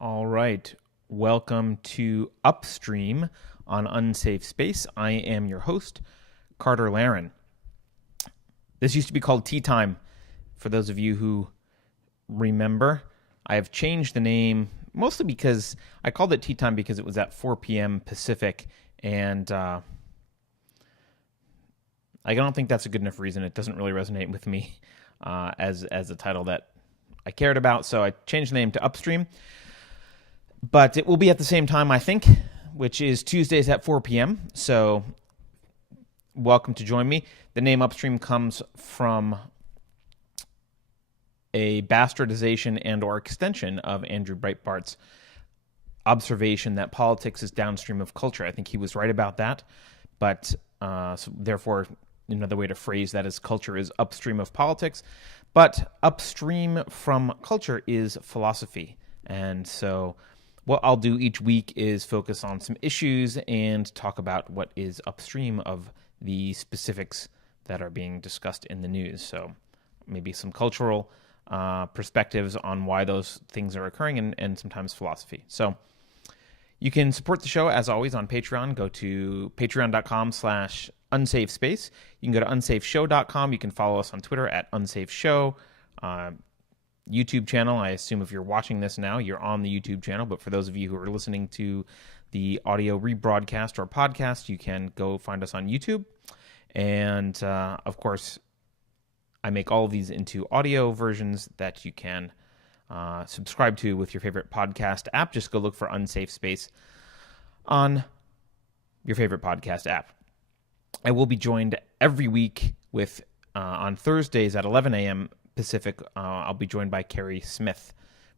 All right. Welcome to Upstream on Unsafe Space. I am your host, Carter Laren. This used to be called Tea Time. For those of you who remember, I have changed the name mostly because I called it Tea Time because it was at 4 p.m. Pacific, and I don't think that's a good enough reason. It doesn't really resonate with me as a title that I cared about, so I changed the name to Upstream. But it will be at the same time, I think, which is Tuesdays at 4 p.m. So welcome to join me. The name Upstream comes from a bastardization and or extension of Andrew Breitbart's observation that politics is downstream of culture. I think he was right about that. But so therefore, another way to phrase that is culture is upstream of politics. But upstream from culture is philosophy. And so what I'll do each week is focus on some issues and talk about what is upstream of the specifics that are being discussed in the news. So maybe some cultural perspectives on why those things are occurring and sometimes philosophy. So you can support the show, as always, on Patreon. Go to patreon.com/unsafespace. You can go to unsafeshow.com. You can follow us on Twitter at unsafeshow. YouTube channel. I assume if you're watching this now, you're on the YouTube channel. But for those of you who are listening to the audio rebroadcast or podcast, you can go find us on YouTube. And of course, I make all of these into audio versions that you can subscribe to with your favorite podcast app. Just go look for Unsafe Space on your favorite podcast app. I will be joined every week with on Thursdays at 11 a.m. Pacific. I'll be joined by Carrie Smith,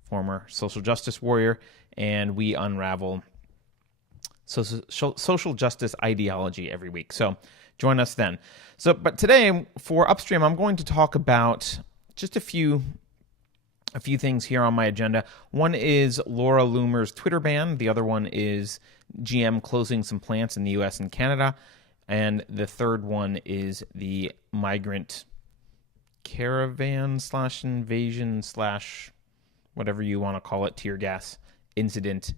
former social justice warrior, and we unravel social justice ideology every week. So join us then. But today for Upstream, I'm going to talk about just a few things here on my agenda. One is Laura Loomer's Twitter ban. The other one is GM closing some plants in the U.S. and Canada. And the third one is the migrant caravan / invasion / whatever you want to call it, tear gas incident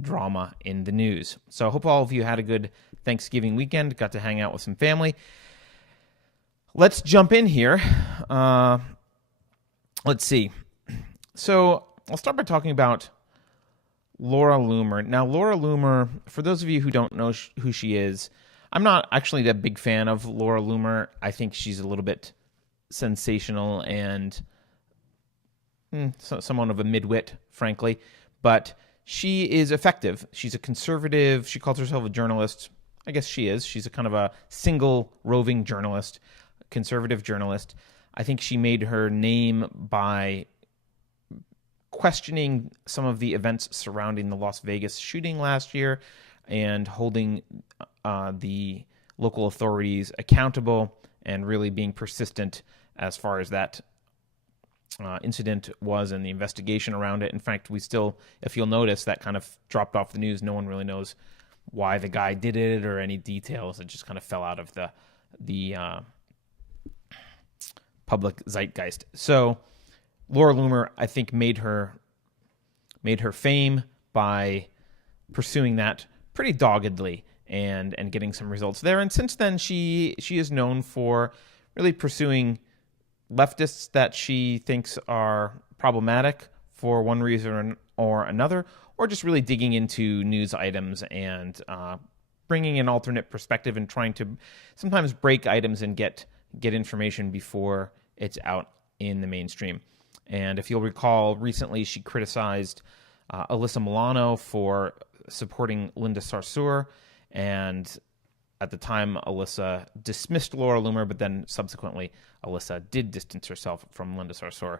drama in the news. So I hope all of you had a good Thanksgiving weekend, got to hang out with some family. Let's jump in here. Let's see. So I'll start by talking about Laura Loomer. Now, Laura Loomer, for those of you who don't know who she is, I'm not actually that big fan of Laura Loomer. I think she's a little bit sensational and somewhat of a midwit, frankly. But she is effective. She's a conservative. She calls herself a journalist. I guess she is. She's a kind of a single roving journalist, conservative journalist. I think she made her name by questioning some of the events surrounding the Las Vegas shooting last year and holding the local authorities accountable and really being persistent as far as that incident was and the investigation around it. In fact, we still, if you'll notice, that kind of dropped off the news. No one really knows why the guy did it or any details. It just kind of fell out of the public zeitgeist. So Laura Loomer, I think, made her fame by pursuing that pretty doggedly and getting some results there. And since then, she is known for really pursuing leftists that she thinks are problematic for one reason or another, or just really digging into news items and bringing an alternate perspective and trying to sometimes break items and get information before it's out in the mainstream. And if you'll recall, recently she criticized Alyssa Milano for supporting Linda Sarsour, and at the time, Alyssa dismissed Laura Loomer, but then subsequently, Alyssa did distance herself from Linda Sarsour,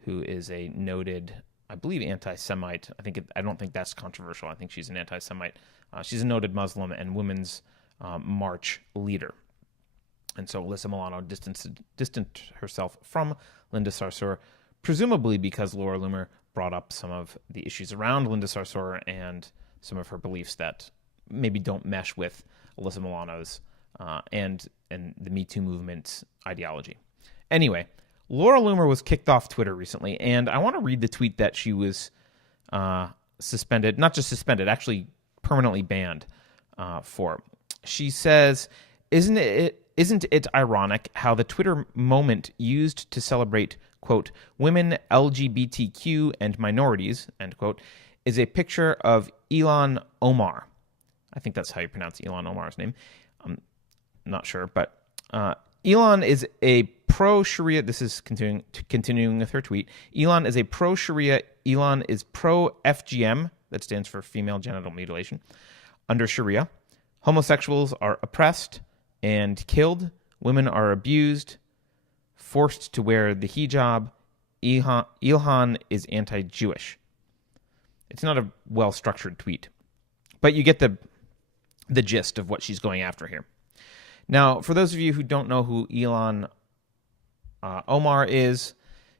who is a noted, I believe, anti-Semite. I don't think that's controversial. I think she's an anti-Semite. She's a noted Muslim and women's march leader. And so Alyssa Milano distanced herself from Linda Sarsour, presumably because Laura Loomer brought up some of the issues around Linda Sarsour and some of her beliefs that maybe don't mesh with Alyssa Milano's and the Me Too movement's ideology. Anyway, Laura Loomer was kicked off Twitter recently, and I want to read the tweet that she was suspended, not just suspended, actually permanently banned for. She says, Isn't it ironic how the Twitter moment used to celebrate, quote, women, LGBTQ, and minorities, end quote, is a picture of Ilhan Omar. I think that's how you pronounce Ilhan Omar's name. I'm not sure, but Elon is a pro-Sharia. This is continuing with her tweet. Elon is a pro-Sharia. Elon is pro-FGM. That stands for female genital mutilation. Under Sharia, homosexuals are oppressed and killed. Women are abused, forced to wear the hijab. Ilhan is anti-Jewish. It's not a well-structured tweet, but you get the gist of what she's going after here. Now, for those of you who don't know who Ilhan Omar is,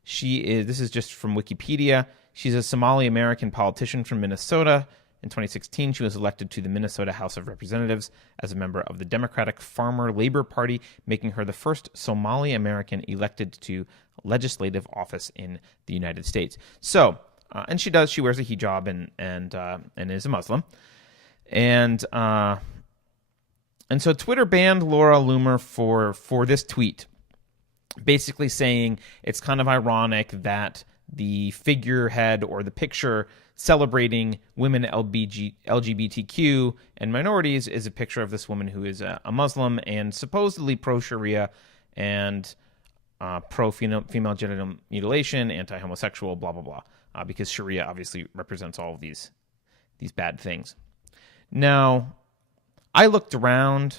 this is just from Wikipedia. She's a Somali-American politician from Minnesota. In 2016, she was elected to the Minnesota House of Representatives as a member of the Democratic Farmer Labor Party, making her the first Somali-American elected to legislative office in the United States. So, and she wears a hijab and is a Muslim. And so Twitter banned Laura Loomer for this tweet, basically saying it's kind of ironic that the figurehead or the picture celebrating women, LGBTQ, and minorities is a picture of this woman who is a Muslim and supposedly pro-Sharia and pro-female genital mutilation, anti-homosexual, blah, blah, blah, because Sharia obviously represents all of these bad things. Now, I looked around.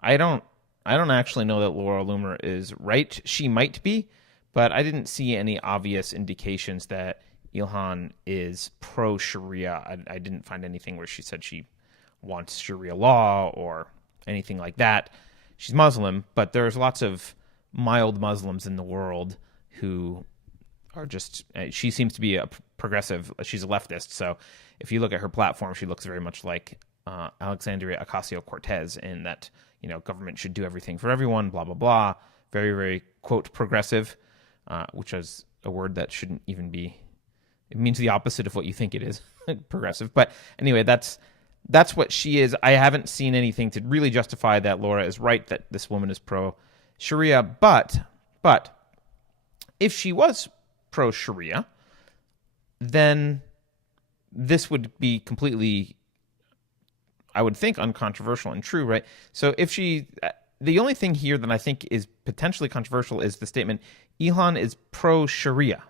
I don't actually know that Laura Loomer is right. She might be, but I didn't see any obvious indications that Ilhan is pro-Sharia. I didn't find anything where she said she wants Sharia law or anything like that. She's Muslim, but there's lots of mild Muslims in the world who are just... She seems to be a progressive. She's a leftist, so if you look at her platform, she looks very much like Alexandria Ocasio-Cortez in that, government should do everything for everyone, blah, blah, blah. Very, very, quote, progressive, which is a word that shouldn't even be... It means the opposite of what you think it is, progressive. But anyway, that's what she is. I haven't seen anything to really justify that Laura is right, that this woman is pro-Sharia. But if she was pro-Sharia, then this would be completely, I would think, uncontroversial and true, right? So if she... The only thing here that I think is potentially controversial is the statement, Ilhan is pro-Sharia.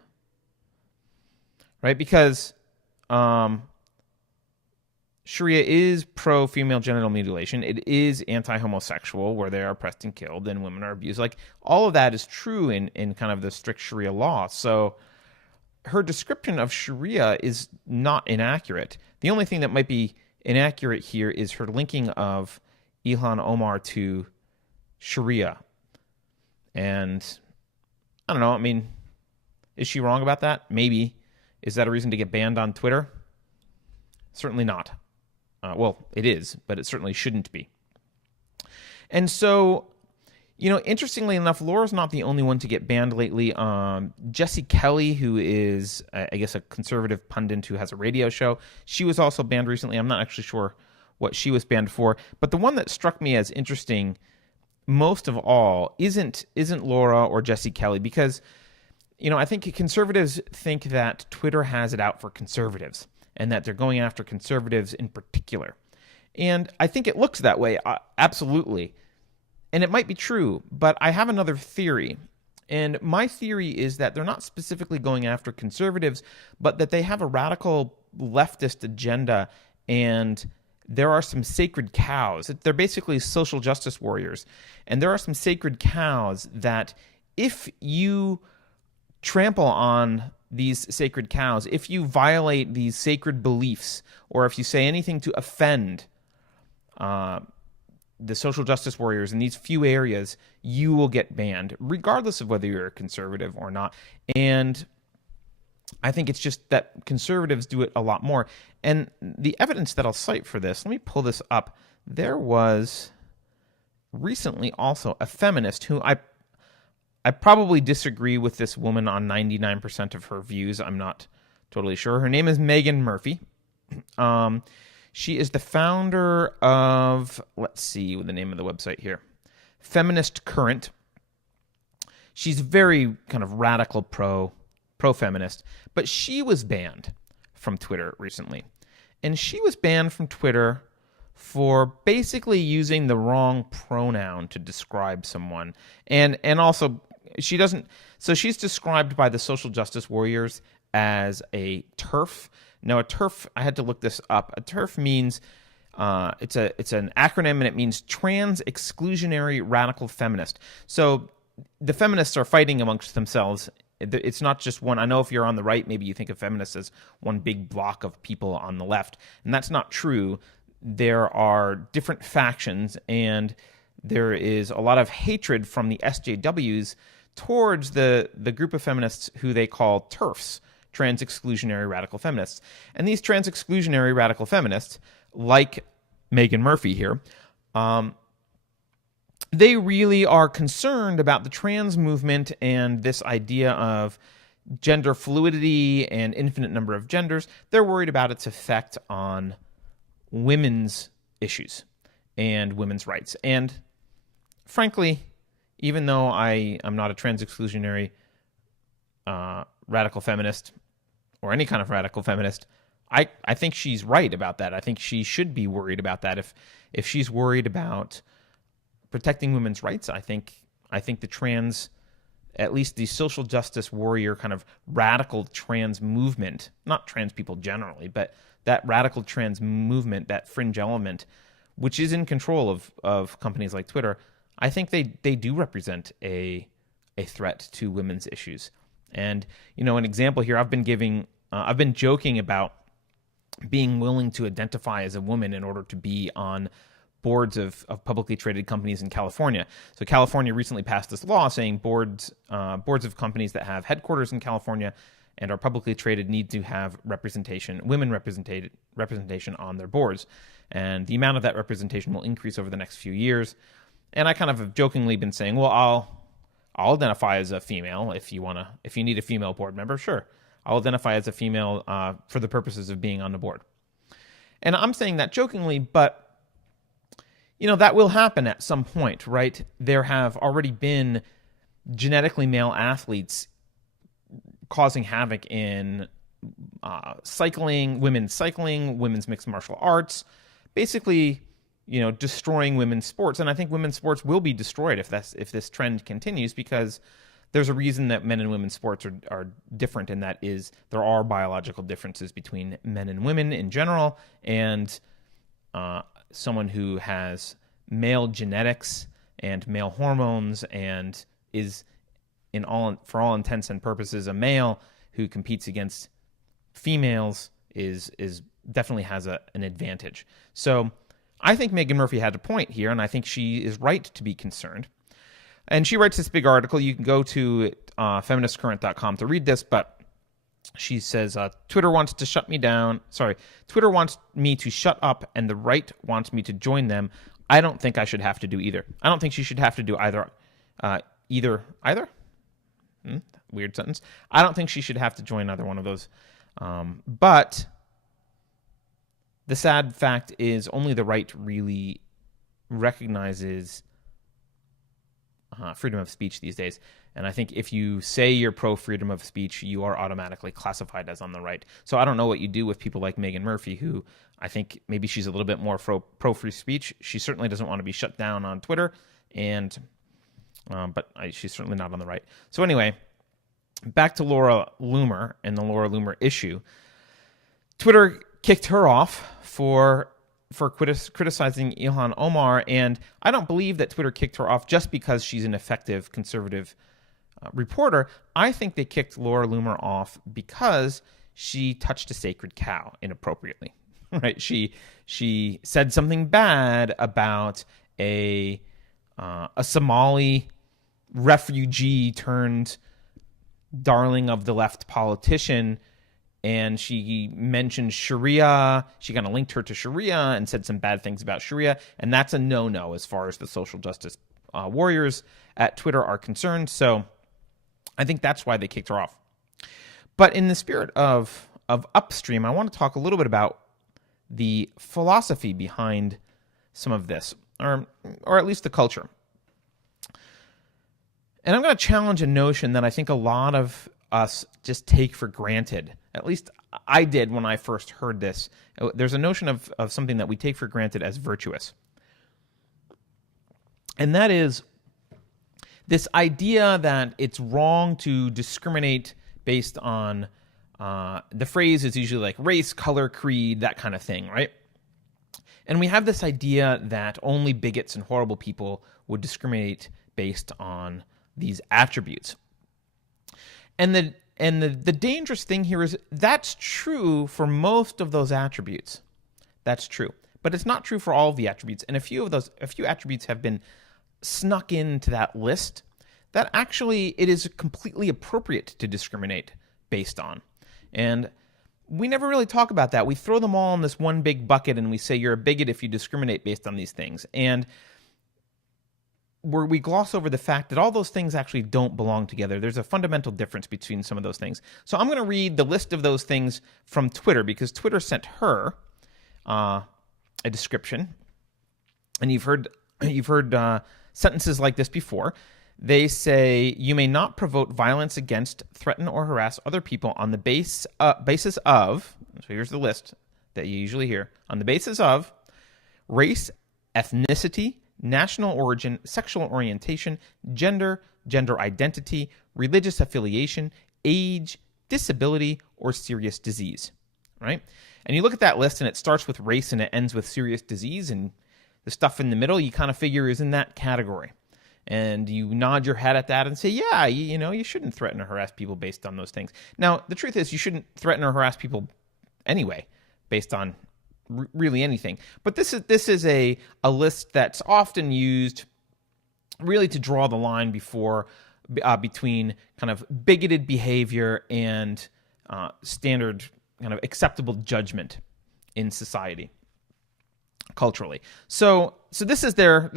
Right? Because Sharia is pro-female genital mutilation. It is anti-homosexual, where they are oppressed and killed and women are abused. Like, all of that is true in kind of the strict Sharia law. So her description of Sharia is not inaccurate. The only thing that might be inaccurate here is her linking of Ilhan Omar to Sharia. And I don't know. I mean, is she wrong about that? Maybe. Is that a reason to get banned on Twitter? Certainly not. Well, it is, but it certainly shouldn't be. And so, interestingly enough, Laura's not the only one to get banned lately. Jesse Kelly, who is, I guess, a conservative pundit who has a radio show, she was also banned recently. I'm not actually sure what she was banned for. But the one that struck me as interesting most of all isn't Laura or Jesse Kelly, because... I think conservatives think that Twitter has it out for conservatives and that they're going after conservatives in particular. And I think it looks that way, absolutely. And it might be true, but I have another theory. And my theory is that they're not specifically going after conservatives, but that they have a radical leftist agenda, and there are some sacred cows. They're basically social justice warriors. And there are some sacred cows that if you trample on these sacred cows, if you violate these sacred beliefs, or if you say anything to offend the social justice warriors in these few areas, you will get banned, regardless of whether you're a conservative or not. And I think it's just that conservatives do it a lot more. And the evidence that I'll cite for this, let me pull this up. There was recently also a feminist who I probably disagree with this woman on 99% of her views. I'm not totally sure. Her name is Megan Murphy. She is the founder of, let's see what the name of the website here, Feminist Current. She's very kind of radical pro-feminist, but she was banned from Twitter recently. And she was banned from Twitter for basically using the wrong pronoun to describe someone. And also she doesn't, so she's described by the social justice warriors as a TERF. Now a TERF, I had to look this up. A TERF means it's an acronym, and it means trans exclusionary radical feminist. So the feminists are fighting amongst themselves. It's not just one. I know if you're on the right, maybe you think of feminists as one big block of people on the left, and that's not true. There are different factions, and there is a lot of hatred from the SJWs towards the group of feminists who they call TERFs, trans exclusionary radical feminists. And these trans exclusionary radical feminists, like Megan Murphy here, they really are concerned about the trans movement and this idea of gender fluidity and infinite number of genders. They're worried about its effect on women's issues and women's rights. And frankly, even though I'm not a trans exclusionary radical feminist or any kind of radical feminist, I think she's right about that. I think she should be worried about that. If she's worried about protecting women's rights, I think the trans, at least the social justice warrior kind of radical trans movement, not trans people generally, but that radical trans movement, that fringe element, which is in control of companies like Twitter, I think they do represent a threat to women's issues. And, an example here, I've been joking about being willing to identify as a woman in order to be on boards of publicly traded companies in California. So California recently passed this law saying boards of companies that have headquarters in California and are publicly traded need to have women representation on their boards. And the amount of that representation will increase over the next few years. And I kind of have jokingly been saying, well, I'll identify as a female if you need a female board member, sure. I'll identify as a female for the purposes of being on the board. And I'm saying that jokingly, but that will happen at some point, right? There have already been genetically male athletes causing havoc in cycling, women's mixed martial arts, basically, destroying women's sports. And I think women's sports will be destroyed if this trend continues, because there's a reason that men and women's sports are different, and that is there are biological differences between men and women in general, and someone who has male genetics and male hormones and is for all intents and purposes a male who competes against females is definitely has an advantage. So I think Megan Murphy had a point here, and I think she is right to be concerned. And she writes this big article. You can go to feministcurrent.com to read this, but she says, Twitter wants to shut me down. Sorry, Twitter wants me to shut up, and the right wants me to join them. I don't think I should have to do either. I don't think she should have to do either. Either? Weird sentence. I don't think she should have to join either one of those. But the sad fact is only the right really recognizes freedom of speech these days. And I think if you say you're pro-freedom of speech, you are automatically classified as on the right. So I don't know what you do with people like Megan Murphy, who I think maybe she's a little bit more pro-free speech. She certainly doesn't want to be shut down on Twitter, but she's certainly not on the right. So anyway, back to Laura Loomer and the Laura Loomer issue. Twitter kicked her off for criticizing Ilhan Omar, and I don't believe that Twitter kicked her off just because she's an effective conservative reporter. I think they kicked Laura Loomer off because she touched a sacred cow inappropriately. Right? She said something bad about a Somali refugee turned darling of the left politician. And she mentioned Sharia. She kind of linked her to Sharia and said some bad things about Sharia. And that's a no-no as far as the social justice warriors at Twitter are concerned. So I think that's why they kicked her off. But in the spirit of Upstream, I want to talk a little bit about the philosophy behind some of this, or at least the culture. And I'm going to challenge a notion that I think a lot of us just take for granted. At least I did when I first heard this. There's a notion of something that we take for granted as virtuous. And that is this idea that it's wrong to discriminate based on, the phrase is usually like race, color, creed, that kind of thing, right? And we have this idea that only bigots and horrible people would discriminate based on these attributes. And the dangerous thing here is that's true for most of those attributes. That's true. But it's not true for all of the attributes. And a few attributes have been snuck into that list that actually it is completely appropriate to discriminate based on. And we never really talk about that. We throw them all in this one big bucket and we say you're a bigot if you discriminate based on these things. And where we gloss over the fact that all those things actually don't belong together. There's a fundamental difference between some of those things. So I'm going to read the list of those things from Twitter because Twitter sent her a description. And you've heard sentences like this before. They say, you may not provoke violence against, threaten, or harass other people on the basis of, so here's the list that you usually hear, on the basis of race, ethnicity, national origin, sexual orientation, gender, gender identity, religious affiliation, age, disability, or serious disease, right? And you look at that list and it starts with race and it ends with serious disease, and the stuff in the middle you kind of figure is in that category. And you nod your head at that and say, yeah, you shouldn't threaten or harass people based on those things. Now, the truth is you shouldn't threaten or harass people anyway based on really anything. But this is a list that's often used really to draw the line between kind of bigoted behavior and standard kind of acceptable judgment in society. Culturally. So this is their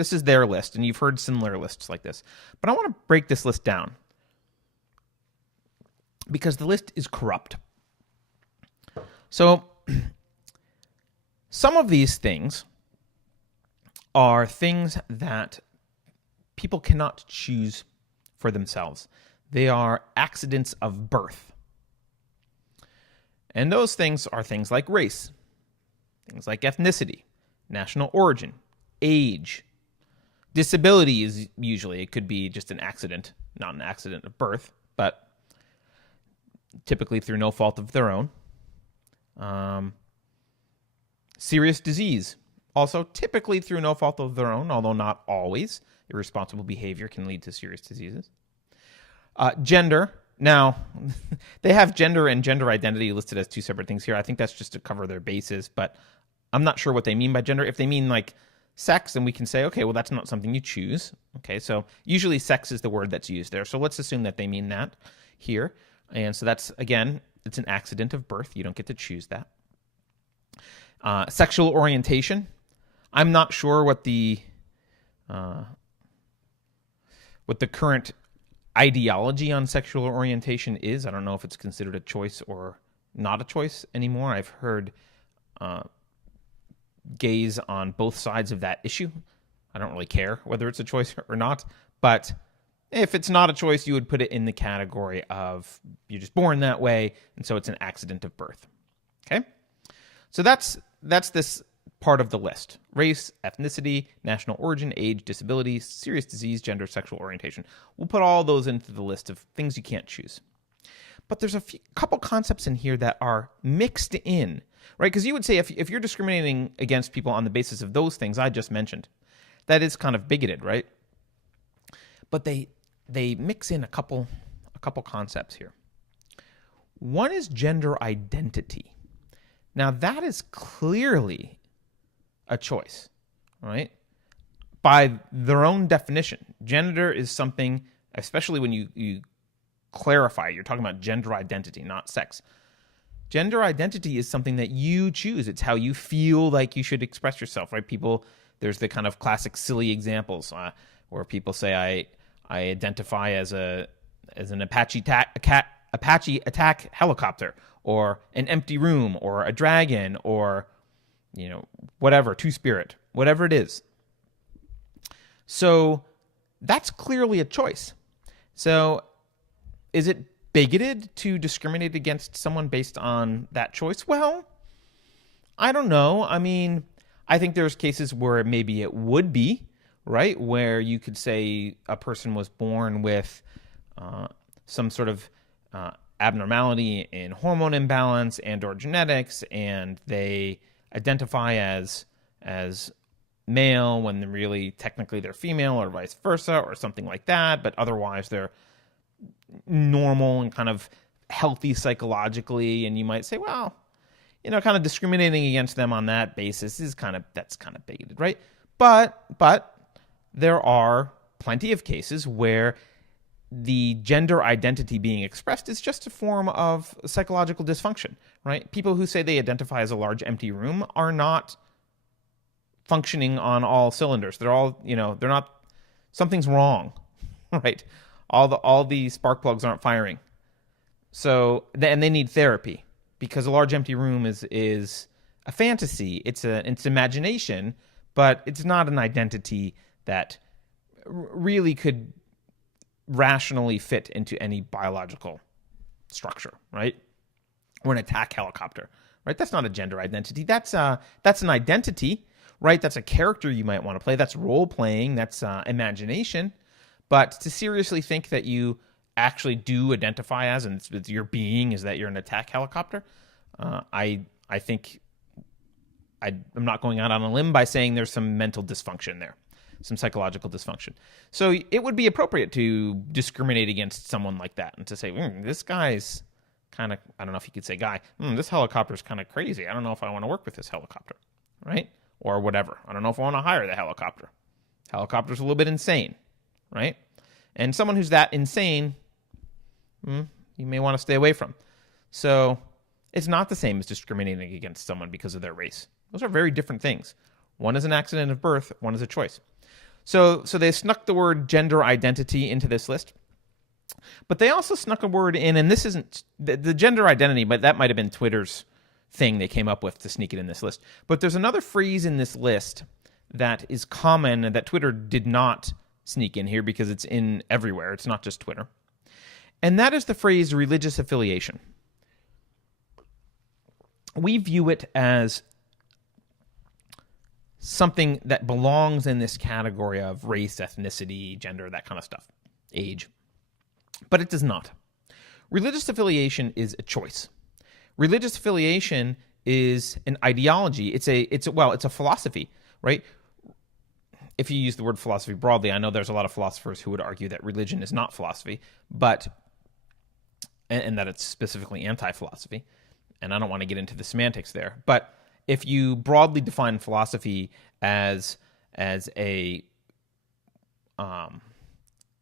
list, and you've heard similar lists like this. But I want to break this list down because the list is corrupt. So some of these things are things that people cannot choose for themselves. They are accidents of birth. And those things are things like race, things like ethnicity, national origin, age, disability is usually, it could be just an accident, not an accident of birth, but typically through no fault of their own. Serious disease, also typically through no fault of their own, although not always. Irresponsible behavior can lead to serious diseases. Gender. Now, they have gender and gender identity listed as two separate things here. I think that's just to cover their bases, but I'm not sure what they mean by gender. If they mean like sex, then we can say, okay, well, that's not something you choose. Okay, so usually sex is the word that's used there. So let's assume that they mean that here. And so that's, again, it's an accident of birth. You don't get to choose that. Sexual orientation. I'm not sure what the current ideology on sexual orientation is. I don't know if it's considered a choice or not a choice anymore. I've heard gaze on both sides of that issue. I don't really care whether it's a choice or not, but if it's not a choice, you would put it in the category of you're just born that way, and so it's an accident of birth. Okay? So that's this part of the list. Race, ethnicity, national origin, age, disability, serious disease, gender, sexual orientation. We'll put all those into the list of things you can't choose. But there's couple concepts in here that are mixed in, right? Because you would say if you're discriminating against people on the basis of those things I just mentioned, that is kind of bigoted, right? But they mix in a couple concepts here. One is gender identity. Now that is clearly a choice, right? By their own definition, gender is something, especially when you clarify, you're talking about gender identity, not sex. Gender identity is something that you choose. It's how you feel like you should express yourself, right? There's the kind of classic silly examples where people say, I identify as an Apache attack helicopter, or an empty room, or a dragon, or, whatever, two-spirit, whatever it is. So that's clearly a choice. So is it bigoted to discriminate against someone based on that choice? Well, I don't know. I mean, I think there's cases where maybe it would be, right? Where you could say a person was born with some sort of abnormality in hormone imbalance and or genetics, and they identify as male when really technically they're female, or vice versa, or something like that, but otherwise they're normal and kind of healthy psychologically, and you might say, well, kind of discriminating against them on that basis that's kind of bigoted, right? But there are plenty of cases where the gender identity being expressed is just a form of psychological dysfunction, right? People who say they identify as a large empty room are not functioning on all cylinders. They're all, they're not, something's wrong, right? All the spark plugs aren't firing. So, and they need therapy, because a large empty room is a fantasy. It's imagination, but it's not an identity that really could rationally fit into any biological structure, right? Or an attack helicopter, right? That's not a gender identity. That's an identity, right? That's a character you might want to play. That's role playing. That's imagination. But to seriously think that you actually do identify as, and it's your being is that you're an attack helicopter, I think I'm not going out on a limb by saying there's some mental dysfunction there, some psychological dysfunction. So it would be appropriate to discriminate against someone like that and to say, this guy's kind of, I don't know if you could say guy, this helicopter's kind of crazy. I don't know if I want to work with this helicopter, right? Or whatever. I don't know if I want to hire the helicopter. Helicopter's a little bit insane, right? And someone who's that insane, you may want to stay away from. So it's not the same as discriminating against someone because of their race. Those are very different things. One is an accident of birth, one is a choice. So they snuck the word gender identity into this list. But they also snuck a word in, and this isn't the gender identity, but that might have been Twitter's thing they came up with to sneak it in this list. But there's another phrase in this list that is common and that Twitter did not sneak in here because it's in everywhere. It's not just Twitter. And that is the phrase religious affiliation. We view it as something that belongs in this category of race, ethnicity, gender, that kind of stuff, age. But it does not. Religious affiliation is a choice. Religious affiliation is an ideology. It's a philosophy, right? If you use the word philosophy broadly, I know there's a lot of philosophers who would argue that religion is not philosophy, and that it's specifically anti-philosophy. And I don't want to get into the semantics there. But if you broadly define philosophy as a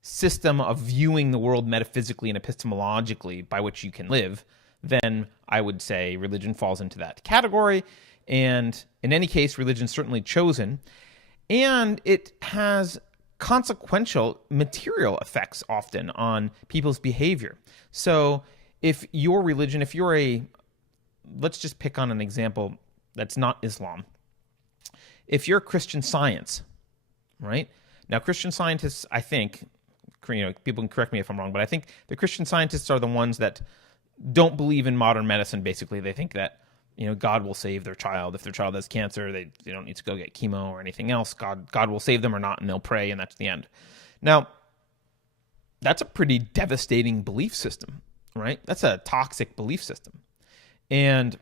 system of viewing the world metaphysically and epistemologically by which you can live, then I would say religion falls into that category. And in any case, religion's certainly chosen. And it has consequential material effects often on people's behavior. So if your religion, let's just pick on an example that's not Islam. If you're Christian Science, right? Now, Christian scientists, I think, people can correct me if I'm wrong, but I think the Christian scientists are the ones that don't believe in modern medicine, basically. They think that, God will save their child. If their child has cancer, they don't need to go get chemo or anything else. God will save them or not, and they'll pray, and that's the end. Now, that's a pretty devastating belief system, right? That's a toxic belief system. And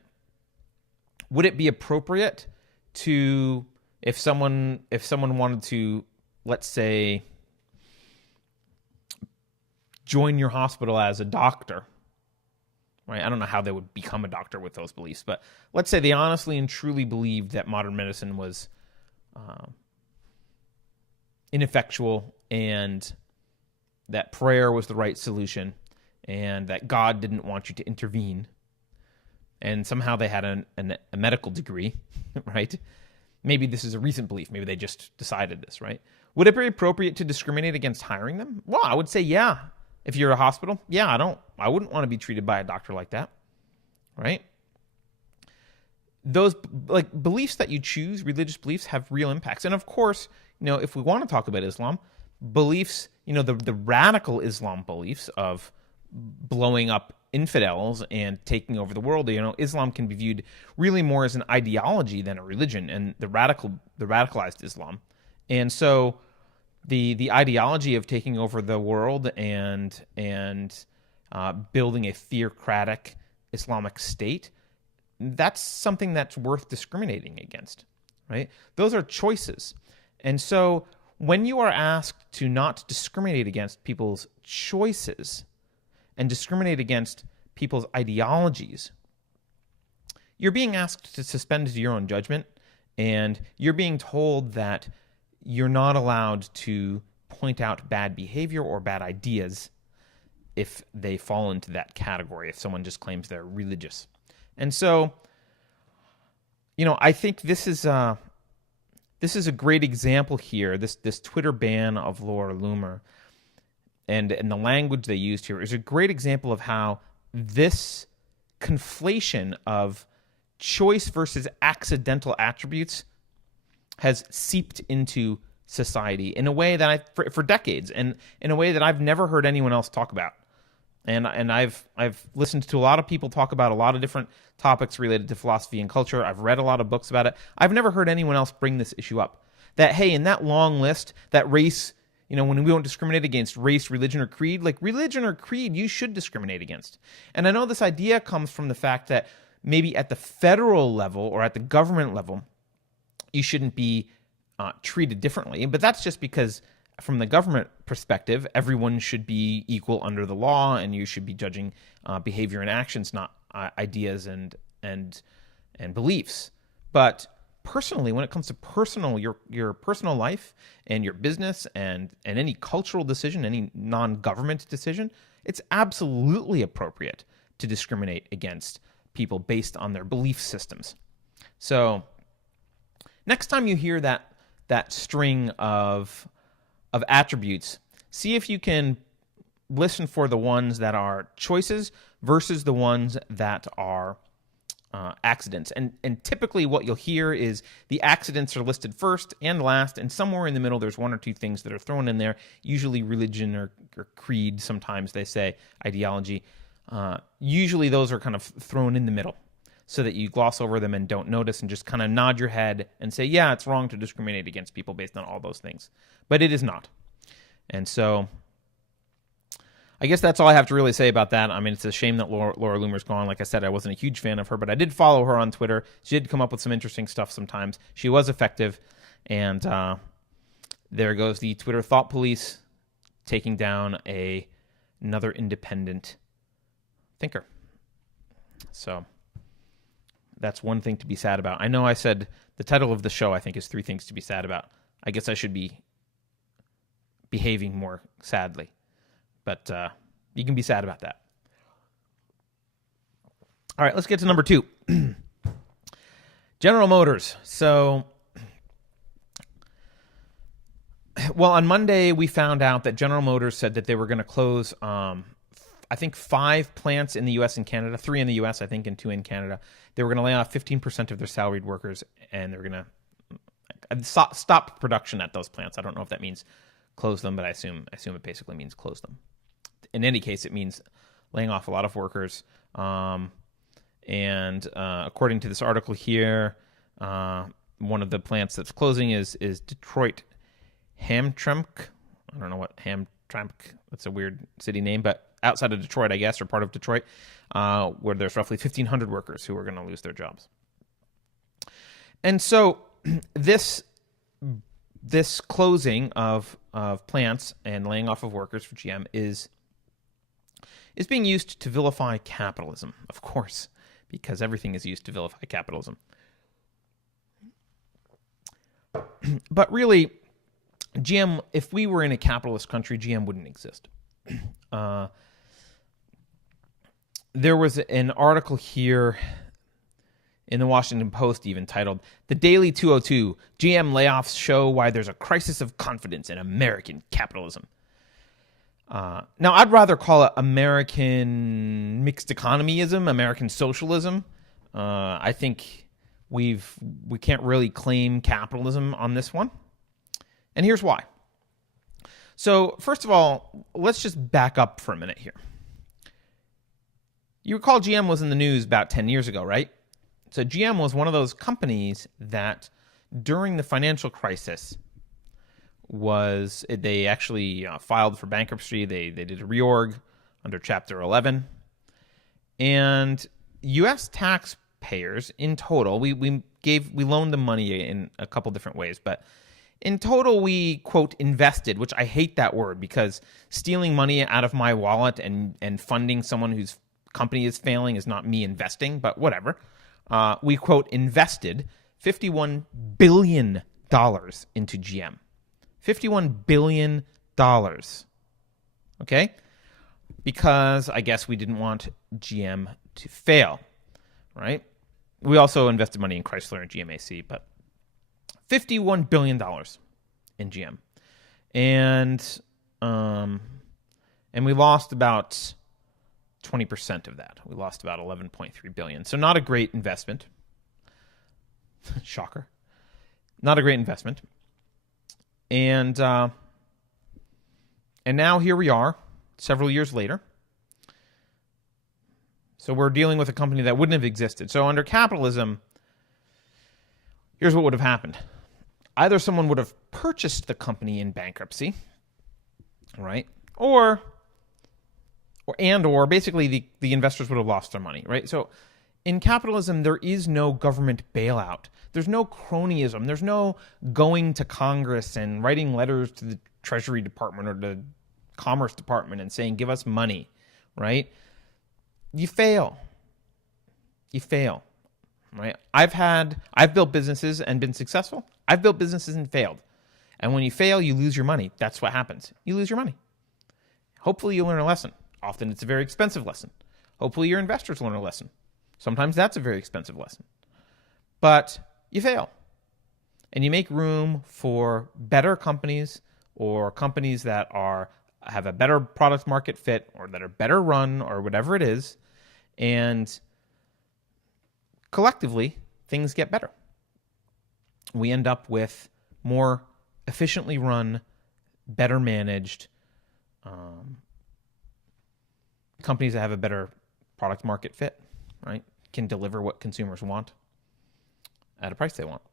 would it be appropriate to, if someone wanted to, let's say, join your hospital as a doctor, right? I don't know how they would become a doctor with those beliefs, but let's say they honestly and truly believed that modern medicine was ineffectual and that prayer was the right solution and that God didn't want you to intervene. And somehow they had a medical degree, right? Maybe this is a recent belief. Maybe they just decided this, right? Would it be appropriate to discriminate against hiring them? Well, I would say, yeah. If you're a hospital, yeah, I wouldn't want to be treated by a doctor like that, right? Those like beliefs that you choose, religious beliefs, have real impacts. And of course, if we want to talk about Islam, beliefs, the radical Islam beliefs of blowing up infidels and taking over the world, Islam can be viewed really more as an ideology than a religion, and the radicalized Islam. And so the ideology of taking over the world and building a theocratic Islamic state, that's something that's worth discriminating against, right? Those are choices. And so when you are asked to not discriminate against people's choices and discriminate against people's ideologies, you're being asked to suspend your own judgment, and you're being told that you're not allowed to point out bad behavior or bad ideas if they fall into that category, if someone just claims they're religious. And so, I think this is a great example here. This Twitter ban of Laura Loomer and the language they used here is a great example of how this conflation of choice versus accidental attributes has seeped into society in a way that for decades, and in a way that I've never heard anyone else talk about. And I've listened to a lot of people talk about a lot of different topics related to philosophy and culture. I've read a lot of books about it. I've never heard anyone else bring this issue up. That, hey, in that long list, that race, when we don't discriminate against race, religion, or creed, like religion or creed, you should discriminate against. And I know this idea comes from the fact that maybe at the federal level or at the government level, you shouldn't be treated differently. But that's just because from the government perspective, everyone should be equal under the law, and you should be judging behavior and actions, not ideas and beliefs. But personally, when it comes to your personal life and your business and any cultural decision, any non-government decision, it's absolutely appropriate to discriminate against people based on their belief systems. So next time you hear that string of attributes, see if you can listen for the ones that are choices versus the ones that are accidents. And typically what you'll hear is the accidents are listed first and last, and somewhere in the middle there's one or two things that are thrown in there, usually religion or creed. Sometimes they say ideology. Usually those are kind of thrown in the middle so that you gloss over them and don't notice and just kind of nod your head and say, yeah, it's wrong to discriminate against people based on all those things. But it is not. And so I guess that's all I have to really say about that. I mean, it's a shame that Laura Loomer's gone. Like I said, I wasn't a huge fan of her, but I did follow her on Twitter. She did come up with some interesting stuff sometimes. She was effective. And there goes the Twitter thought police taking down another independent thinker. So that's one thing to be sad about. I know I said the title of the show, I think, is 3 Things to Be Sad About. I guess I should be behaving more sadly. But you can be sad about that. All right, let's get to number 2. General Motors. So, well, on Monday, we found out that General Motors said that they were going to close, I think, 5 plants in the U.S. and Canada, 3 in the U.S., I think, and 2 in Canada. They were going to lay off 15% of their salaried workers, and they were going to stop production at those plants. I don't know if that means close them, but I assume it basically means close them. In any case, it means laying off a lot of workers. And according to this article here, one of the plants that's closing is Detroit Hamtramck. I don't know what Hamtramck, that's a weird city name, but outside of Detroit, I guess, or part of Detroit, where there's roughly 1,500 workers who are going to lose their jobs. And so this closing of plants and laying off of workers for GM is being used to vilify capitalism, of course, because everything is used to vilify capitalism. But really, GM, if we were in a capitalist country, GM wouldn't exist. There was an article here in the Washington Post even titled, "The Daily 202, GM Layoffs Show Why There's a Crisis of Confidence in American Capitalism." Now, I'd rather call it American mixed economyism, American socialism. I think we can't really claim capitalism on this one. And here's why. So, first of all, let's just back up for a minute here. You recall GM was in the news about 10 years ago, right? So GM was one of those companies that during the financial crisis they actually filed for bankruptcy. They did a reorg under Chapter 11. And U.S. taxpayers in total, we loaned them money in a couple different ways, but in total, we, quote, invested, which I hate that word because stealing money out of my wallet and funding someone whose company is failing is not me investing, but whatever. We, quote, invested $51 billion into GM. $51 billion. Okay? Because I guess we didn't want GM to fail, right? We also invested money in Chrysler and GMAC, but $51 billion in GM. And we lost about 20% of that. We lost about $11.3 billion. So not a great investment. Shocker. Not a great investment. And now here we are, several years later. So we're dealing with a company that wouldn't have existed. So under capitalism, here's what would have happened. Either someone would have purchased the company in bankruptcy, right? Or basically the investors would have lost their money, right? So in capitalism, there is no government bailout. There's no cronyism. There's no going to Congress and writing letters to the Treasury Department or the Commerce Department and saying, give us money, right? You fail. Right? I've built businesses and been successful. I've built businesses and failed. And when you fail, you lose your money. That's what happens. You lose your money. Hopefully you learn a lesson. Often it's a very expensive lesson. Hopefully your investors learn a lesson. Sometimes that's a very expensive lesson. But you fail. And you make room for better companies or companies that have a better product market fit or that are better run or whatever it is. And collectively, things get better. We end up with more efficiently run, better managed companies that have a better product market fit, right? Can deliver what consumers want at a price they want.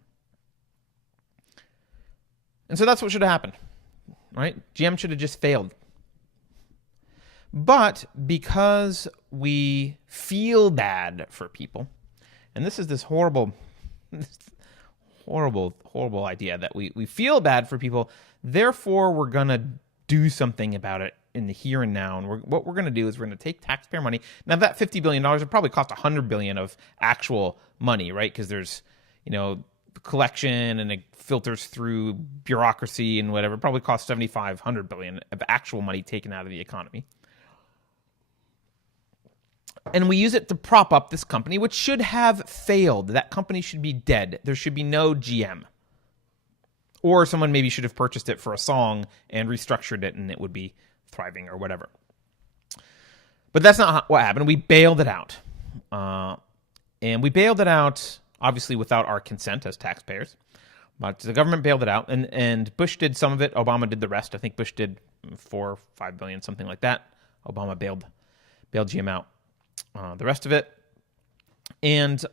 And so that's what should have happened, right? GM should have just failed. But because we feel bad for people, and this is this horrible idea that we feel bad for people, therefore we're going to do something about it in the here and now. And what we're going to do is we're going to take taxpayer money. Now that $50 billion would probably cost $100 billion of actual money, right? Because there's, collection and it filters through bureaucracy and whatever. It probably costs $100 billion of actual money taken out of the economy. And we use it to prop up this company, which should have failed. That company should be dead. There should be no GM. Or someone maybe should have purchased it for a song and restructured it and it would be thriving or whatever. But that's not what happened. We bailed it out. And we bailed it out, obviously, without our consent as taxpayers. But the government bailed it out. And Bush did some of it. Obama did the rest. I think Bush did $4 or $5 billion, something like that. Obama bailed GM out. The rest of it. And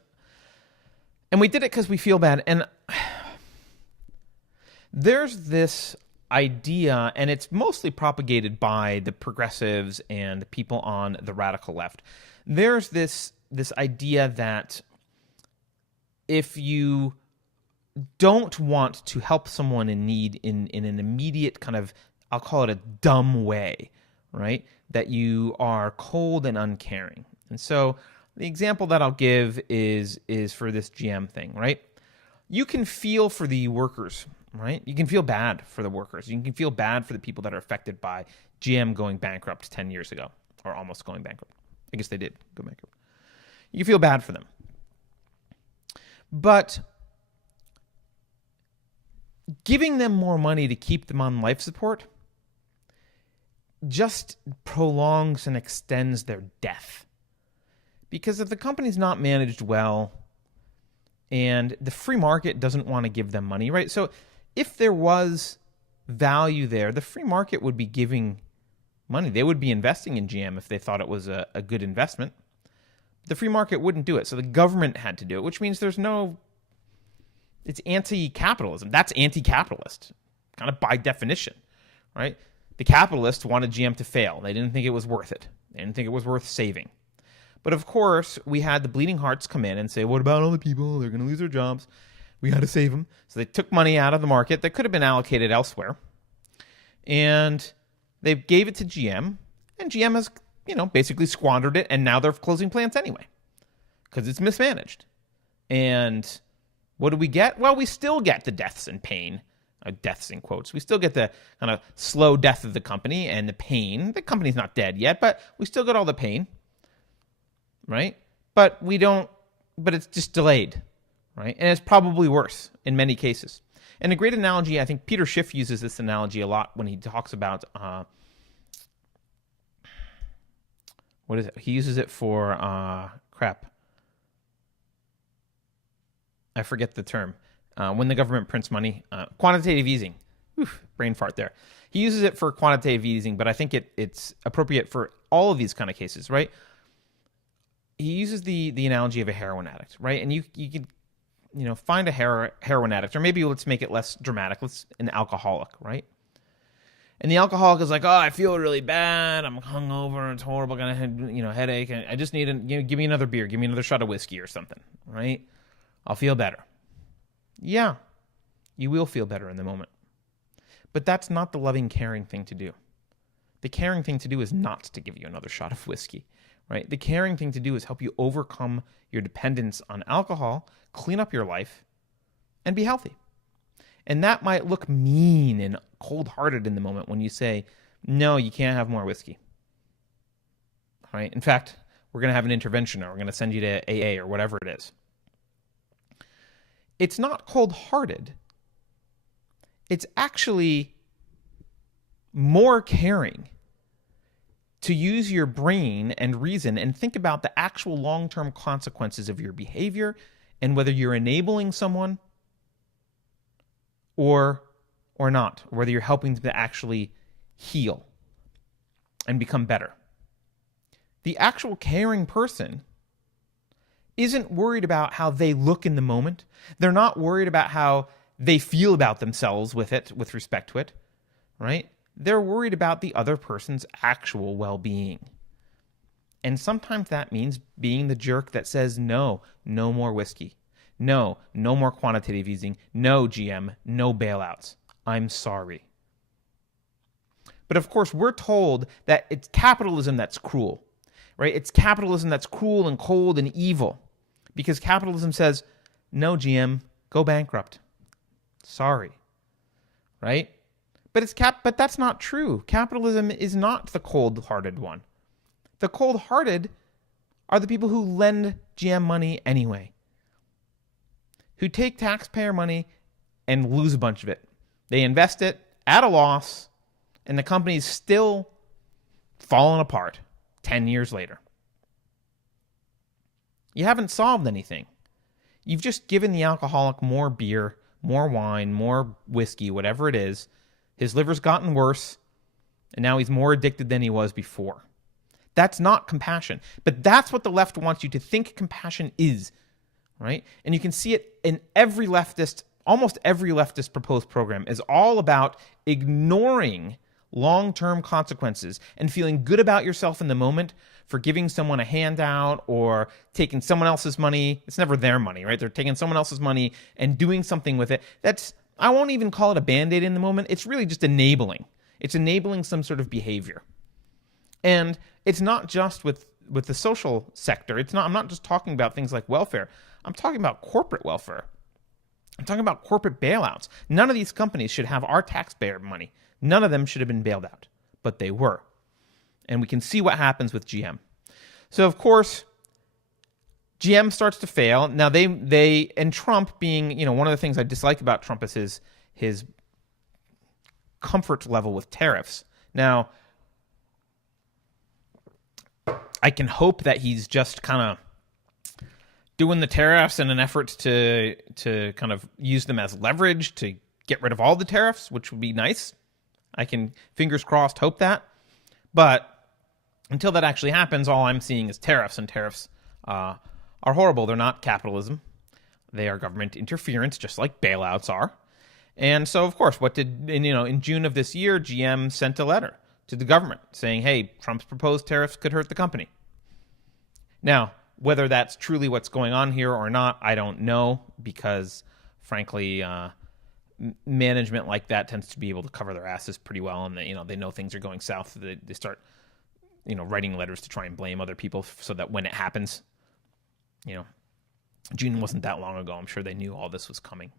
we did it because we feel bad. And there's this idea, and it's mostly propagated by the progressives and the people on the radical left. There's this idea that if you don't want to help someone in need in an immediate kind of, I'll call it a dumb way, right? That you are cold and uncaring. And so the example that I'll give is for this GM thing, right? You can feel for the workers, right? You can feel bad for the workers. You can feel bad for the people that are affected by GM going bankrupt 10 years ago, or almost going bankrupt. I guess they did go bankrupt. You feel bad for them. But giving them more money to keep them on life support just prolongs and extends their death. Because if the company's not managed well and the free market doesn't want to give them money, right? So if there was value there, the free market would be giving money. They would be investing in GM if they thought it was a good investment. The free market wouldn't do it. So the government had to do it, which means it's anti-capitalism. That's anti-capitalist, kind of by definition, right? The capitalists wanted GM to fail. They didn't think it was worth it. They didn't think it was worth saving. But of course, we had the bleeding hearts come in and say, what about all the people? They're going to lose their jobs. We got to save them. So they took money out of the market that could have been allocated elsewhere. And they gave it to GM. And GM has, basically squandered it. And now they're closing plants anyway because it's mismanaged. And what do we get? Well, we still get the deaths and pain. Deaths in quotes. We still get the kind of slow death of the company and the pain. The company's not dead yet, but we still get all the pain. Right? But it's just delayed, right? And it's probably worse in many cases. And a great analogy, I think Peter Schiff uses this analogy a lot when he talks about, what is it? He uses it for, I forget the term. When the government prints money, quantitative easing. Oof, brain fart there. He uses it for quantitative easing, but I think it's appropriate for all of these kind of cases, right? He uses the analogy of a heroin addict, right? And you could, find a heroin addict, or maybe let's make it less dramatic. Let's an alcoholic, right? And the alcoholic is like, oh, I feel really bad. I'm hungover. It's horrible. Got a headache. I just need give me another beer. Give me another shot of whiskey or something, right? I'll feel better. Yeah, you will feel better in the moment. But that's not the loving, caring thing to do. The caring thing to do is not to give you another shot of whiskey. Right? The caring thing to do is help you overcome your dependence on alcohol, clean up your life, and be healthy. And that might look mean and cold-hearted in the moment when you say, no, you can't have more whiskey. All right? In fact, we're going to have an intervention, or we're going to send you to AA or whatever it is. It's not cold-hearted. It's actually more caring to use your brain and reason and think about the actual long-term consequences of your behavior and whether you're enabling someone or not, or whether you're helping them to actually heal and become better. The actual caring person isn't worried about how they look in the moment. They're not worried about how they feel about themselves with respect to it, right? They're worried about the other person's actual well-being. And sometimes that means being the jerk that says, no more whiskey. No more quantitative easing. No GM, no bailouts. I'm sorry. But of course, we're told that it's capitalism that's cruel, right? It's capitalism that's cruel and cold and evil because capitalism says, no GM, go bankrupt. Sorry, right? But that's not true. Capitalism is not the cold-hearted one. The cold-hearted are the people who lend GM money anyway, who take taxpayer money and lose a bunch of it. They invest it at a loss, and the company's still falling apart 10 years later. You haven't solved anything. You've just given the alcoholic more beer, more wine, more whiskey, whatever it is. His liver's gotten worse, and now he's more addicted than he was before. That's not compassion. But that's what the left wants you to think compassion is, right? And you can see it in every leftist, almost every leftist proposed program is all about ignoring long-term consequences and feeling good about yourself in the moment for giving someone a handout or taking someone else's money. It's never their money, right? They're taking someone else's money and doing something with it. I won't even call it a Band-Aid in the moment. It's really just enabling. It's enabling some sort of behavior. And it's not just with the social sector. I'm not just talking about things like welfare. I'm talking about corporate welfare. I'm talking about corporate bailouts. None of these companies should have our taxpayer money. None of them should have been bailed out, but they were. And we can see what happens with GM. So, of course, GM starts to fail. Now, and Trump being, one of the things I dislike about Trump is his comfort level with tariffs. Now, I can hope that he's just kind of doing the tariffs in an effort to kind of use them as leverage to get rid of all the tariffs, which would be nice. I can, fingers crossed, hope that. But until that actually happens, all I'm seeing is tariffs, and tariffs are horrible. They're not capitalism. They are government interference, just like bailouts are. And so, of course, in June of this year, GM sent a letter to the government saying, hey, Trump's proposed tariffs could hurt the company. Now, whether that's truly what's going on here or not, I don't know, because, frankly, management like that tends to be able to cover their asses pretty well, and they know things are going south. They start, writing letters to try and blame other people so that when it happens, June wasn't that long ago. I'm sure they knew all this was coming.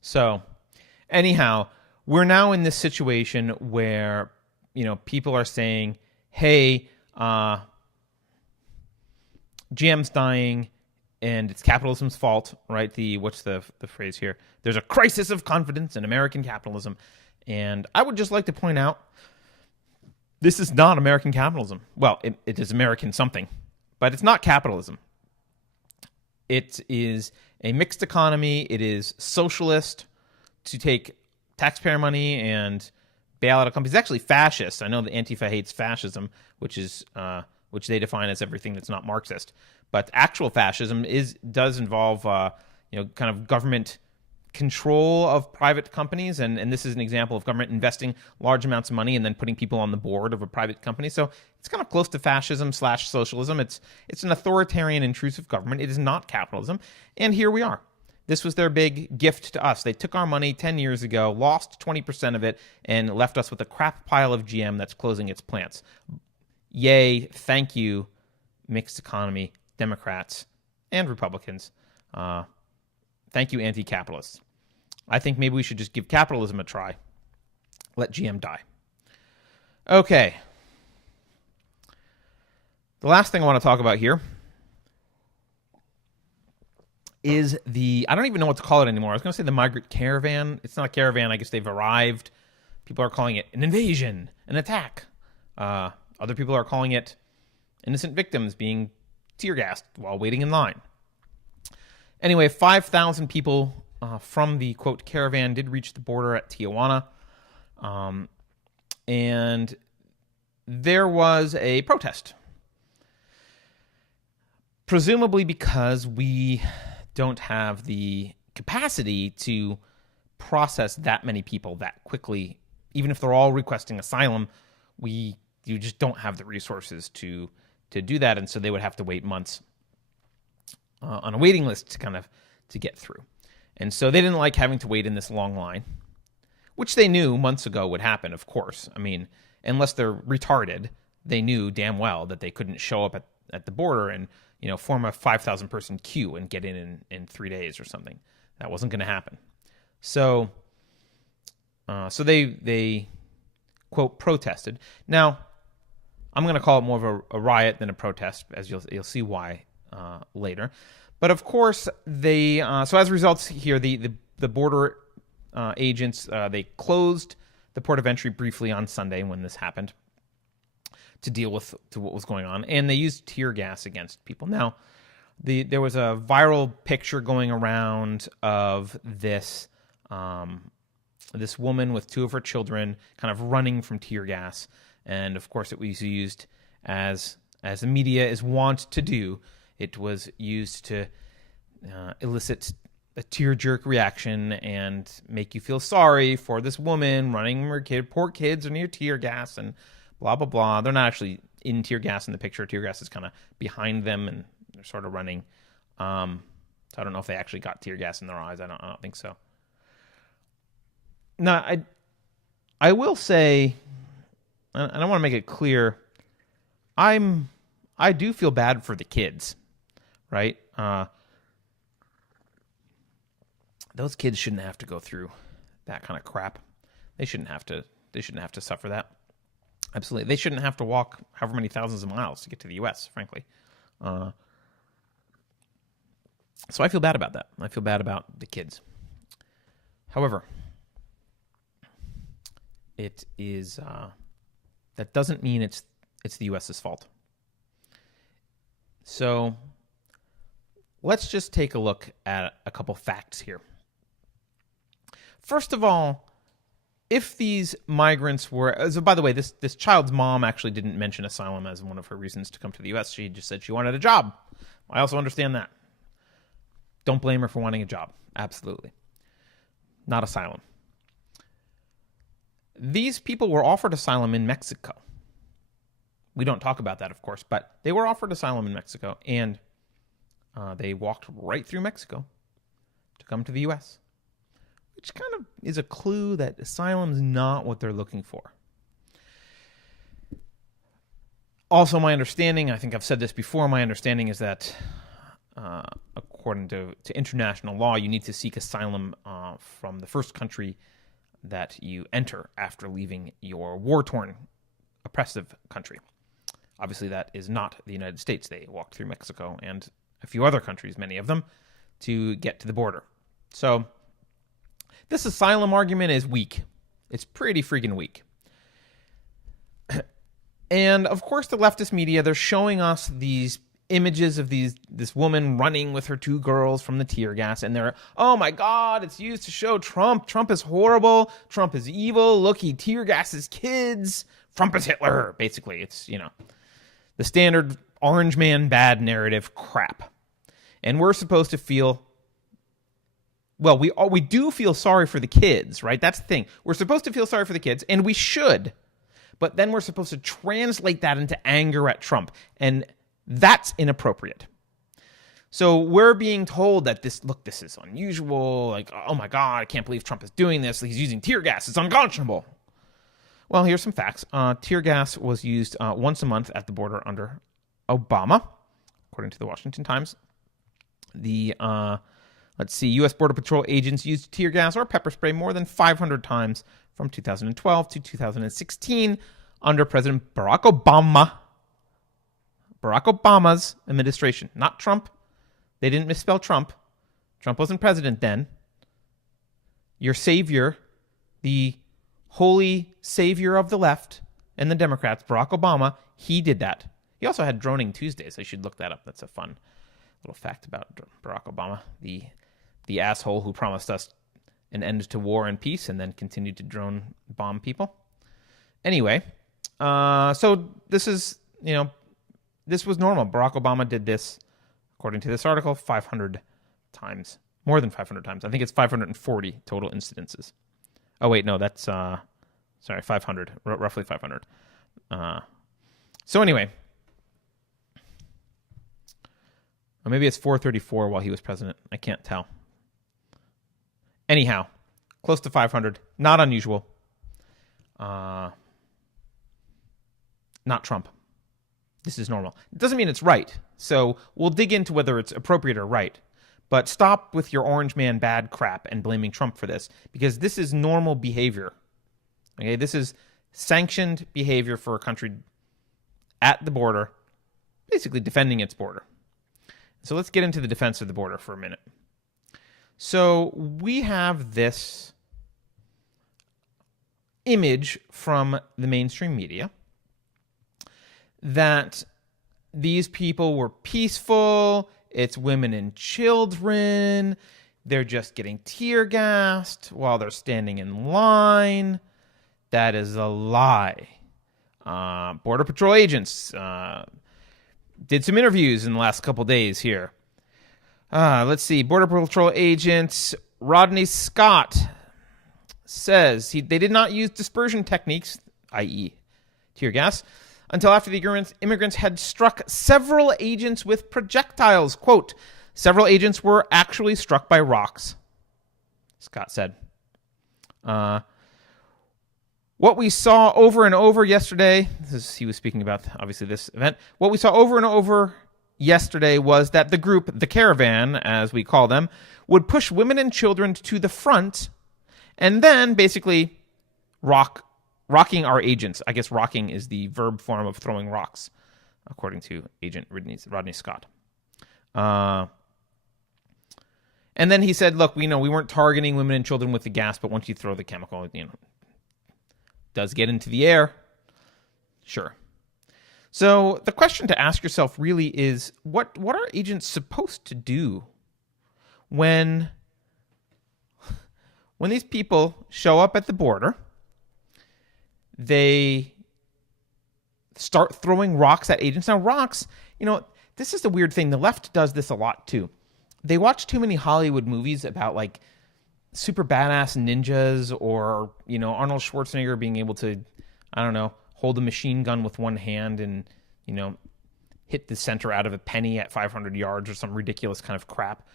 So, anyhow, we're now in this situation where people are saying, hey, GM's dying and it's capitalism's fault, right? What's the phrase here? There's a crisis of confidence in American capitalism. And I would just like to point out, this is not American capitalism. Well, it is American something, but it's not capitalism. It is a mixed economy. It is socialist to take taxpayer money and bail out of companies. It's actually fascist. I know that Antifa hates fascism, which they define as everything that's not Marxist. But actual fascism does involve kind of government control of private companies, and this is an example of government investing large amounts of money and then putting people on the board of a private company. So it's kind of close to fascism / socialism. It's an authoritarian, intrusive government. It is not capitalism. And here we are. This was their big gift to us. They took our money 10 years ago, lost 20% of it, and left us with a crap pile of GM that's closing its plants. Yay, thank you, mixed economy, Democrats and Republicans. Thank you, anti-capitalists. I think maybe we should just give capitalism a try. Let GM die. Okay. The last thing I want to talk about here is I don't even know what to call it anymore. I was going to say the migrant caravan. It's not a caravan. I guess they've arrived. People are calling it an invasion, an attack. Other people are calling it innocent victims being tear gassed while waiting in line. Anyway, 5,000 people from the, quote, caravan did reach the border at Tijuana. And there was a protest. Presumably because we don't have the capacity to process that many people that quickly. Even if they're all requesting asylum, you just don't have the resources to do that. And so they would have to wait months on a waiting list to get through. And so they didn't like having to wait in this long line, which they knew months ago would happen, of course. I mean, unless they're retarded, they knew damn well that they couldn't show up at the border and, form a 5,000 person queue and get in 3 days or something. That wasn't going to happen. So they quote protested. Now, I'm going to call it more of a riot than a protest, as you'll see why later. But of course, so as a result here, the border agents, they closed the port of entry briefly on Sunday when this happened to deal with what was going on, and they used tear gas against people. Now, there was a viral picture going around of this woman with two of her children kind of running from tear gas, and of course, it was used as the media is wont to do. It was used to elicit a tear-jerk reaction and make you feel sorry for this woman running her kid. Poor kids are near tear gas and blah, blah, blah. They're not actually in tear gas in the picture. Tear gas is kind of behind them and they're sort of running. So I don't know if they actually got tear gas in their eyes. I don't think so. Now, I will say, and I want to make it clear, I do feel bad for the kids, right? Those kids shouldn't have to go through that kind of crap. They shouldn't have to suffer that. Absolutely. They shouldn't have to walk however many thousands of miles to get to the U.S., frankly. So I feel bad about that. I feel bad about the kids. However, it is that doesn't mean it's the U.S.'s fault. So let's just take a look at a couple facts here. First of all, if these migrants were, so by the way, this child's mom actually didn't mention asylum as one of her reasons to come to the U.S. She just said she wanted a job. I also understand that. Don't blame her for wanting a job. Absolutely. Not asylum. These people were offered asylum in Mexico. We don't talk about that, of course, but they were offered asylum in Mexico, and they walked right through Mexico to come to the U.S., which kind of is a clue that asylum's not what they're looking for. Also, my understanding, I think I've said this before, my understanding is that according to international law, you need to seek asylum from the first country that you enter after leaving your war-torn, oppressive country. Obviously, that is not the United States. They walked through Mexico and a few other countries, many of them, to get to the border. So this asylum argument is weak. It's pretty freaking weak. And, of course, the leftist media, they're showing us these images of this woman running with her two girls from the tear gas, and they're, oh my God, it's used to show Trump. Trump is horrible. Trump is evil. Look, he tear gasses kids. Trump is Hitler. Basically, it's, the standard orange man bad narrative crap. And we're supposed to feel, well, we do feel sorry for the kids, right? That's the thing. We're supposed to feel sorry for the kids, and we should. But then we're supposed to translate that into anger at Trump. And that's inappropriate. So we're being told that this is unusual. Like, oh my God, I can't believe Trump is doing this. He's using tear gas. It's unconscionable. Well, here's some facts. Tear gas was used once a month at the border under Obama, according to the Washington Times. The, U.S. Border Patrol agents used tear gas or pepper spray more than 500 times from 2012 to 2016 under President Barack Obama's administration. Not Trump. They didn't misspell Trump. Trump wasn't president then. Your savior, the holy savior of the left and the Democrats, Barack Obama, he did that. He also had Droning Tuesdays. I should look that up. That's a fun little fact about Barack Obama, the asshole who promised us an end to war and peace and then continued to drone bomb people. Anyway, so this is, this was normal. Barack Obama did this, according to this article, 500 times. More than 500 times. I think it's 540 total incidences. Oh, wait, no, that's, 500. Roughly 500. So anyway. Or maybe it's 434 while he was president. I can't tell. Anyhow, close to 500. Not unusual. Not Trump. This is normal. It doesn't mean it's right. So we'll dig into whether it's appropriate or right. But stop with your orange man bad crap and blaming Trump for this, because this is normal behavior. Okay, this is sanctioned behavior for a country at the border, basically defending its border. So let's get into the defense of the border for a minute. So we have this image from the mainstream media that these people were peaceful. It's women and children. They're just getting tear gassed while they're standing in line. That is a lie. Border Patrol agents did some interviews in the last couple days here. Let's see. Border Patrol agent Rodney Scott says they did not use dispersion techniques, i.e. tear gas, until after the immigrants had struck several agents with projectiles. Quote, several agents were actually struck by rocks, Scott said. What we saw over and over yesterday, he was speaking about, obviously, this event. What we saw over and over yesterday was that the group, the caravan, as we call them, would push women and children to the front and then basically rocking our agents. I guess rocking is the verb form of throwing rocks, according to Agent Rodney Scott. And then he said, look, we weren't targeting women and children with the gas, but once you throw the chemical, does get into the air. Sure. So the question to ask yourself really is, what are agents supposed to do when these people show up at the border? They start throwing rocks at agents. Now, rocks, this is the weird thing. The left does this a lot too. They watch too many Hollywood movies about like super badass ninjas or, Arnold Schwarzenegger being able to, I don't know, hold a machine gun with one hand and, hit the center out of a penny at 500 yards or some ridiculous kind of crap,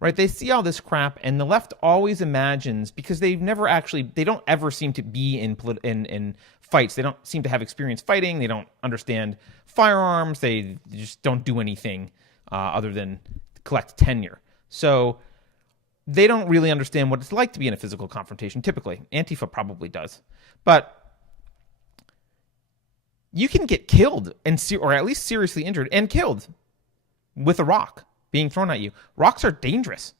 right? They see all this crap, and the left always imagines, because they don't ever seem to be in fights. They don't seem to have experience fighting. They don't understand firearms. They just don't do anything other than collect tenure. So they don't really understand what it's like to be in a physical confrontation, typically. Antifa probably does. But you can get killed or at least seriously injured and killed with a rock being thrown at you. Rocks are dangerous.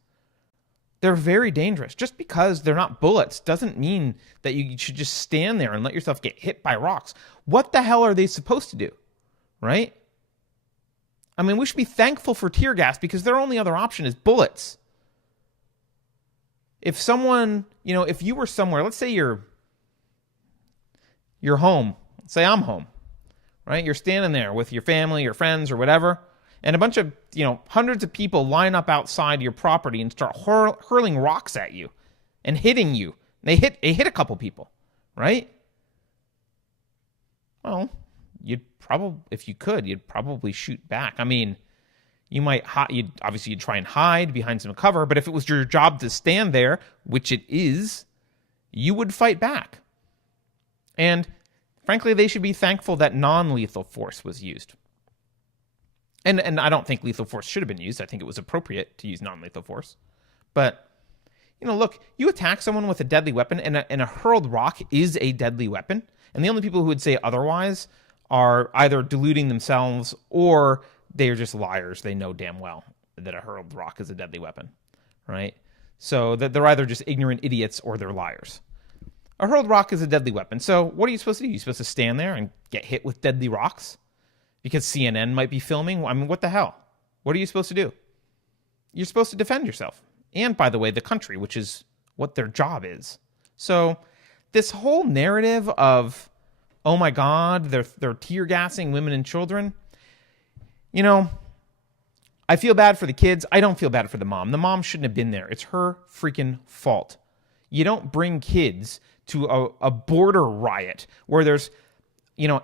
They're very dangerous. Just because they're not bullets doesn't mean that you should just stand there and let yourself get hit by rocks. What the hell are they supposed to do? Right? I mean, we should be thankful for tear gas because their only other option is bullets. If someone, if you were somewhere, let's say you're home. Let's say I'm home. Right? You're standing there with your family, your friends, or whatever, and a bunch of, hundreds of people line up outside your property and start hurling rocks at you and hitting you. They hit a couple people, right? Well, if you could, you'd probably shoot back. I mean, you'd try and hide behind some cover, but if it was your job to stand there, which it is, you would fight back. And frankly, they should be thankful that non-lethal force was used. And I don't think lethal force should have been used. I think it was appropriate to use non-lethal force. But, look, you attack someone with a deadly weapon, and a hurled rock is a deadly weapon. And the only people who would say otherwise are either deluding themselves or they are just liars. They know damn well that a hurled rock is a deadly weapon, right? So that they're either just ignorant idiots or they're liars. A hurled rock is a deadly weapon. So what are you supposed to do? You're supposed to stand there and get hit with deadly rocks? Because CNN might be filming? I mean, what the hell? What are you supposed to do? You're supposed to defend yourself. And, by the way, the country, which is what their job is. So this whole narrative of, oh my God, they're tear gassing women and children. I feel bad for the kids. I don't feel bad for the mom. The mom shouldn't have been there. It's her freaking fault. You don't bring kids to a border riot where there's,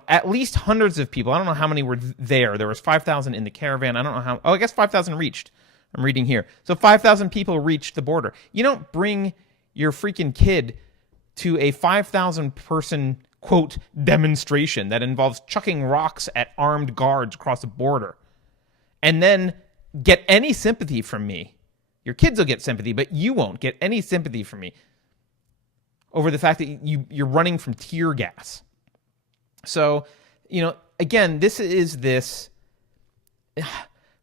at least hundreds of people. I don't know how many were there. There was 5,000 in the caravan. I don't know how. Oh, I guess 5,000 reached. I'm reading here. So 5,000 people reached the border. You don't bring your freaking kid to a 5,000 person, quote, demonstration that involves chucking rocks at armed guards across the border and then get any sympathy from me. Your kids will get sympathy, but you won't get any sympathy from me over the fact that you're running from tear gas. So, again,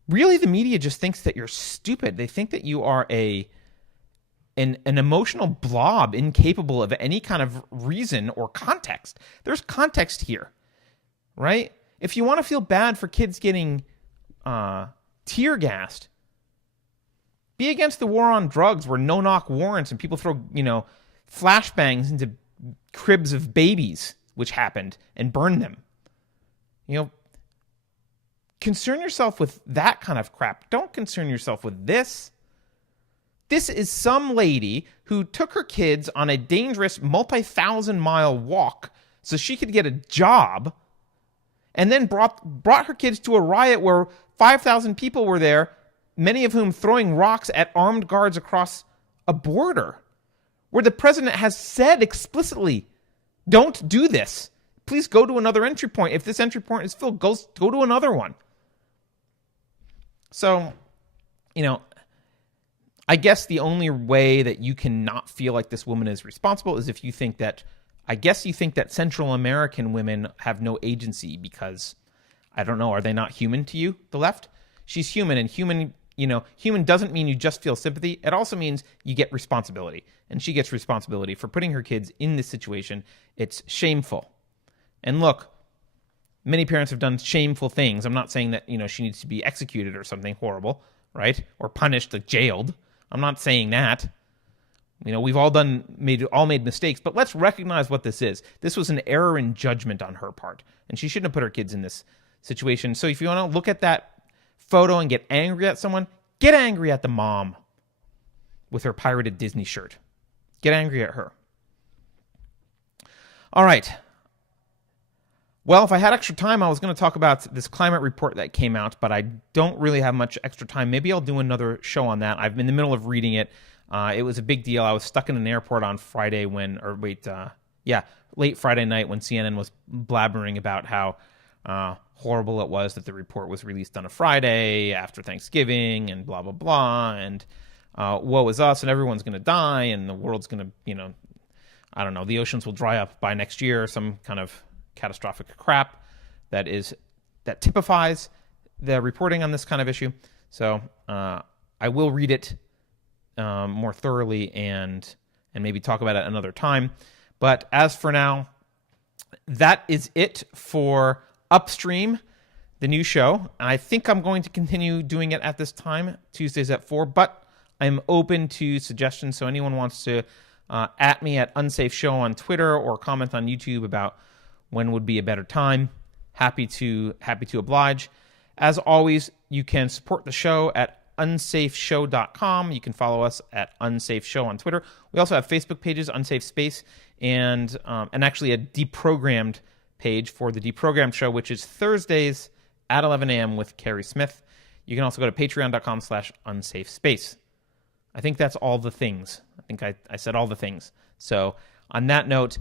really the media just thinks that you're stupid. They think that you are an emotional blob incapable of any kind of reason or context. There's context here, right? If you want to feel bad for kids getting tear gassed, be against the war on drugs where no-knock warrants and people throw, flashbangs into cribs of babies, which happened, and burn them. Concern yourself with that kind of crap. Don't concern yourself with this. This is some lady who took her kids on a dangerous multi-thousand-mile walk so she could get a job, and then brought her kids to a riot where 5,000 people were there, many of whom throwing rocks at armed guards across a border, where the president has said explicitly, don't do this. Please go to another entry point. If this entry point is filled, go to another one. So, I guess the only way that you can not feel like this woman is responsible is if you think that Central American women have no agency because, I don't know, are they not human to you, the left? She's human, and human doesn't mean you just feel sympathy. It also means you get responsibility. And she gets responsibility for putting her kids in this situation. It's shameful. And look, Many parents have done shameful things. I'm not saying that, she needs to be executed or something horrible, right? Or punished, like jailed. I'm not saying that. We've all made mistakes, but let's recognize what this is. This was an error in judgment on her part, and she shouldn't have put her kids in this situation. So if you want to look at that photo and get angry at someone, get angry at the mom with her pirated Disney shirt. Get angry at her. All right. Well, if I had extra time, I was going to talk about this climate report that came out, but I don't really have much extra time. Maybe I'll do another show on that. I'm in the middle of reading it. It was a big deal. I was stuck in an airport on Friday late Friday night when CNN was blabbering about how horrible it was that the report was released on a Friday after Thanksgiving and blah, blah, blah. And woe is us and everyone's going to die and the world's going to, I don't know, the oceans will dry up by next year, some kind of catastrophic crap that typifies the reporting on this kind of issue. So I will read it more thoroughly and maybe talk about it another time. But as for now, that is it for Upstream, the new show. I think I'm going to continue doing it at this time, Tuesdays at 4, but I'm open to suggestions. So anyone wants to at me at Unsafe Show on Twitter or comment on YouTube about when would be a better time, happy to oblige. As always, you can support the show at unsafeshow.com. You can follow us at Unsafe Show on Twitter. We also have Facebook pages, Unsafe Space, and actually a deprogrammed page for the Deprogrammed Show, which is Thursdays at 11 a.m. with Carrie Smith. You can also go to patreon.com/unsafespace. I think that's all the things. I think I said all the things. So on that note,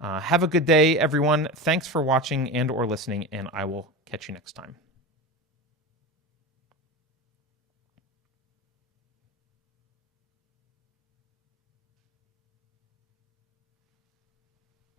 have a good day, everyone. Thanks for watching and or listening, and I will catch you next time.